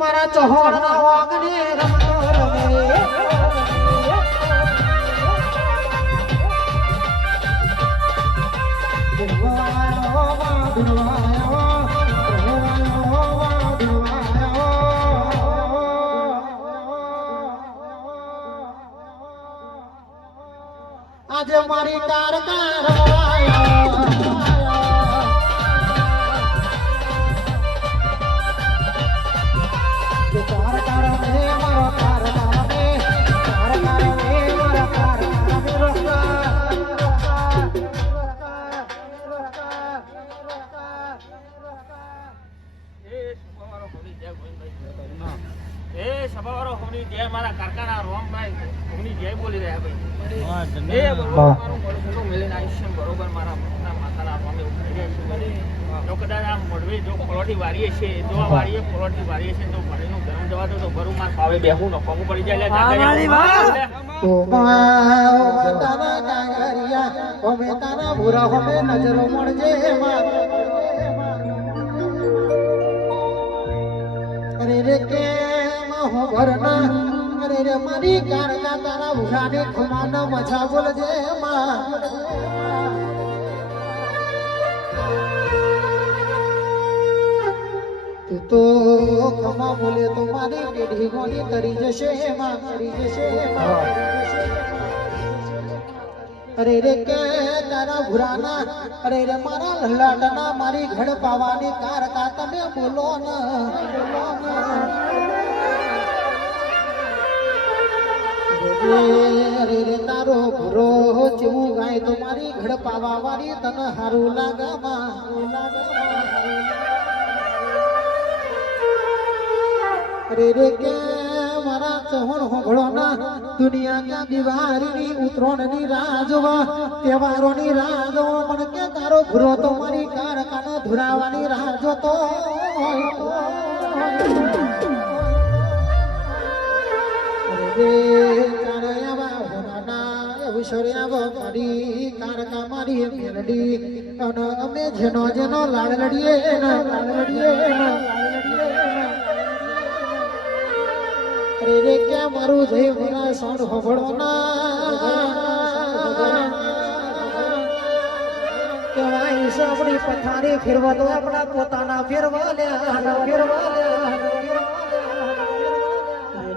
મારા ચહોરના વાગને રમતો રમે આજે મારી સભાવાળો હોની જય મારા કારખાના રોમભાઈ હોની જય બોલી રહ્યા ભાઈ એ બરોબર મિલન આયુષ્ય બરોબર મારા માતાના રોમે ઉઠી જાય છે જો કદાચ આમ મોડવે જો પલોટી વારીએ છે જો આ વારીએ પલોટી વારીએ છે તો ભણીનું ગરમ જવા દો તો બરું માર પાવે બેહું ન કોમું પડી જાય ઓ તારા કાંગરિયા ઓમે તારા ભૂરા હોમે નજરો મળજે અરે રે કે હો ભરના અરે રે મારી કારકા તારા ભૂરાને ખુમાનો મજા બોલજે માં તું તો ખમા બોલે તો મારી પેઢી ગોની તરી જશે માં તરી જશે અરે રે કે તારા ભૂરાના અરે રે મારા લલ્લાટના મારી ઘડ પાવાની કારકા તમે બોલો ને અરે રે તારો ભૂરો જેવું ગાય તો મારી ઘડ પાવા વાળી તને હારું લાગામાં અરે રે કે મારા ચહોણ હોભળો ના દુનિયા ના દિવાળીની ઉતરોણની રાહ જોવા તહેવારોની રાહ જોવા પણ કે તારો ભૂરો તો મારી કારકાનો ધુરાવાની રાહ જોતો મારી મેલડી અને અમે જેનો જેનો લાડ લડીએ અરે રે ક્યાં મારું જય મારા સોણ હોભળો કહેવાય છે આપણી પથારી ફેરવા તો આપણા પોતાના ફેરવા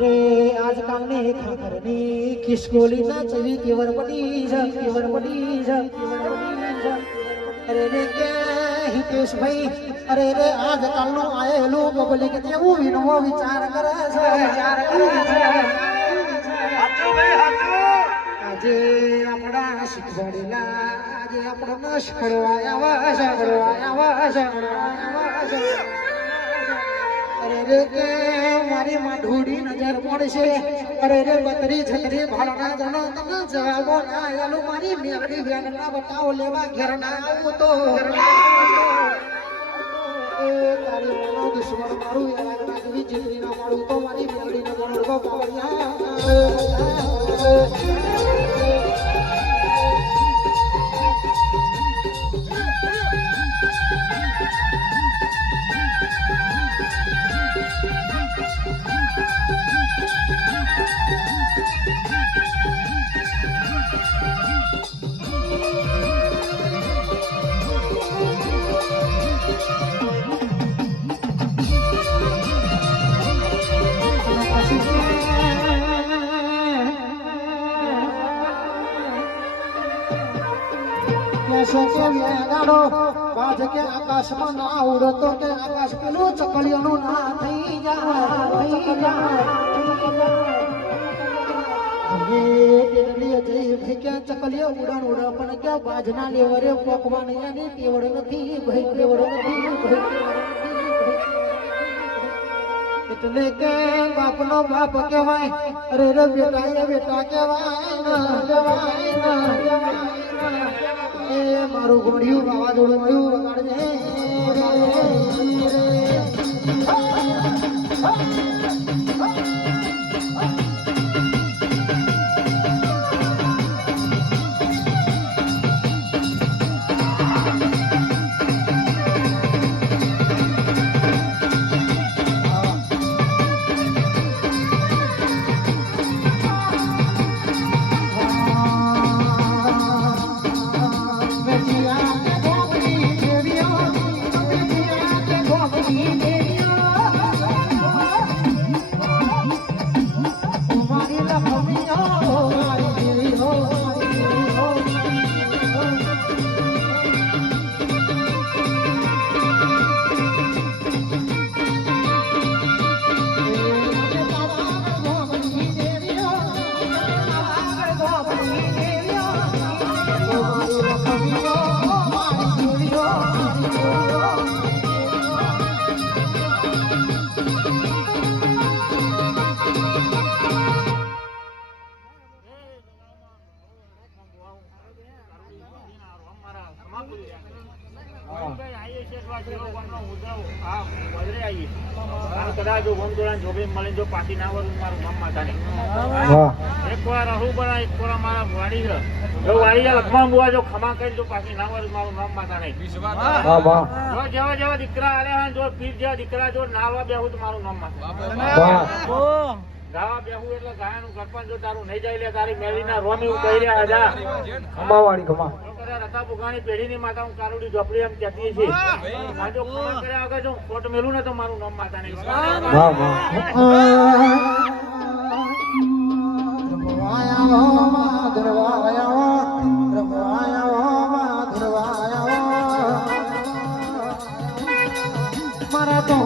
રે આજકાલની ખબરની ખિસકોલી ના ચવી કેવર પડી છે અરે રે કે હિતેશભાઈ અરે રે આજકાલનું આયેલું પબ્લિક જેવું વિનવો વિચાર કરે છે આજે આપણા શીખવાડેલા આજે આપણને શીખવાડવા અરે રે કે મારી માઢુડી નજર પડશે અરે રે બતરી છત્રી ભાડના જણો તને જવાબો ના આયેલું મારી મેલડી વેનના બતાવો લેવા ઘેર ના આવું તો તારી મનો દુશ્મન મારું એના જેવી જીતરી ના મારું તો મારી મેલડી ને ગણો પાવડિયા બાજ કે આકાશમાં ના ઉડતો કે આકાશ પેલું ચકલીઓનું ના થઈ જાય થઈ જાય ચકલીઓ ઉડાન ઉડા પણ ક્યાં બાજના લેવરે પોકવા નહીં અને તેવડ નથી ભાઈ તેવડ નથી એટલે કે બાપનો બાપ કહેવાય અરે રે બેટા એ બેટા કહેવાય એ મારું ઘોડિયું વાવાઝોડું આવ્યું વગાડજે કદાચ જોબી મળે જો પાછી ના વરું મારું નામ માતાને એક વાર રહું બના એક વાર મારા વાડી છે જો વાડી લખમાં બુઆ જો ખમા કરી જો પાછી ના વરું મારું નામ માતાને જો જેવા જેવા દીકરા આલ્યા જો પીર જેવા દીકરા જો નાવા બેહું તો મારું નામ માતા ગાવા બેહું એટલે ગાયાનું ગરપણ જો તારું નહીં જાય લે તારી મેળીના રોમી હું કહી રહ્યા હતા ખમાવાળી ખમા રતા બુગાની પેઢીની માતા હું કારુડી ઝોપડી એમ કહેતી છે આ જો ખમા કર્યા વગર જો કોટ મેલું ને તો મારું નામ માતા નહીં મારા તો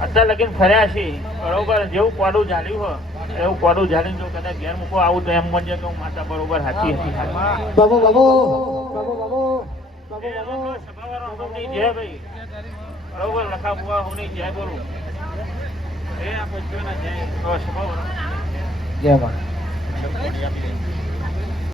અત્યારે લગીન ફર્યા છે બરોબર જેવું કોડું ચાલ્યું હોય એવું કોડું જાણીને જો કદાચ ઘેર મૂકો આવું તો એમ મનજે કે હું માતા બરોબર હાચી હતી બાબુ બાબુ સભાવાળો હોની જય ભાઈ બરોબર લખા બુવા હોની જય બોલું એ આ પછીના જય સભાવાળો જય માં આપી